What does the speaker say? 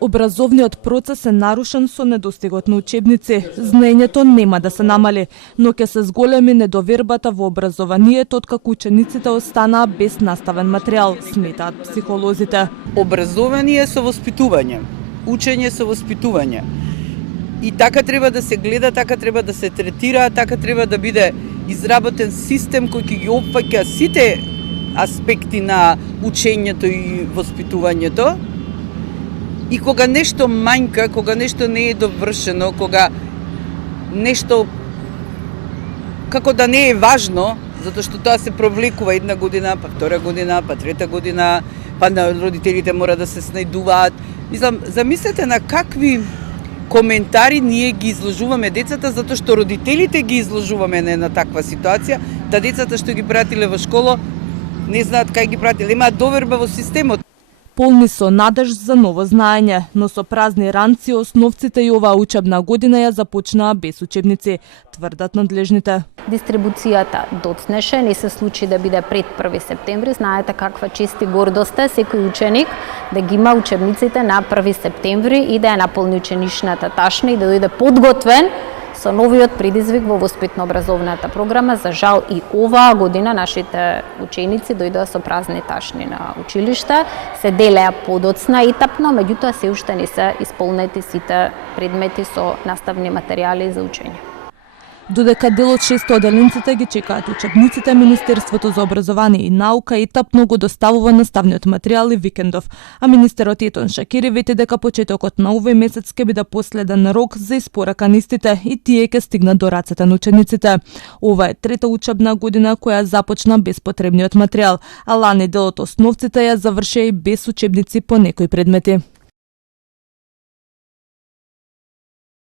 Образовниот процес е нарушен со недостигот на учебници. Знаењето нема да се намали, но ќе се зголеми недовербата во образованието откако учениците останаа без наставен материјал, сметаат психолозите. Образование со воспитување, учење со воспитување. И така треба да се гледа, така треба да се третира, така треба да биде изработен систем кој ќе ги опфаќа сите аспекти на учењето и воспитувањето. И кога нешто мањка, кога нешто не е довршено, кога нешто како да не е важно, затоа што тоа се провлекува една година, па втора година, па трета година, па на родителите мора да се снајдуваат. Мислам, замислете на какви коментари ние ги изложуваме децата, затоа што родителите ги изложуваме на една таква ситуација, да децата што ги пратиле во школа не знаат кај ги пратиле, имаат доверба во системот. Полни со надеж за ново знаење, но со празни ранци основците и оваа учебна година ја започнаа без учебници, тврдат надлежните. Дистрибуцијата доцнеше, не се случи да биде пред 1 септември. Знаете каква чест и гордост е секој ученик да ги има учебниците на 1 септември и да ја наполни ученичната ташна и да дојде подготвен со новиот предизвик во воспитно-образовната програма. За жал и оваа година нашите ученици дојдоа со празни ташни на училиште, се делеа подоцна етапно, меѓутоа се уште не се исполнети сите предмети со наставни материјали за учење. Додека дел од 600 оделенците ги чекаат учебниците, Министерството за образование и наука етапно го доставува наставниот материјал и викендов, а министерот Етон Шакири вети дека почетокот на овој месец ќе биде последен рок за испорака на истите и тие ќе стигнат до рацете на учениците. Ова е трета учебна година која започна без потребниот материјал, а лани дел од основците ја завршија и без учебници по некои предмети.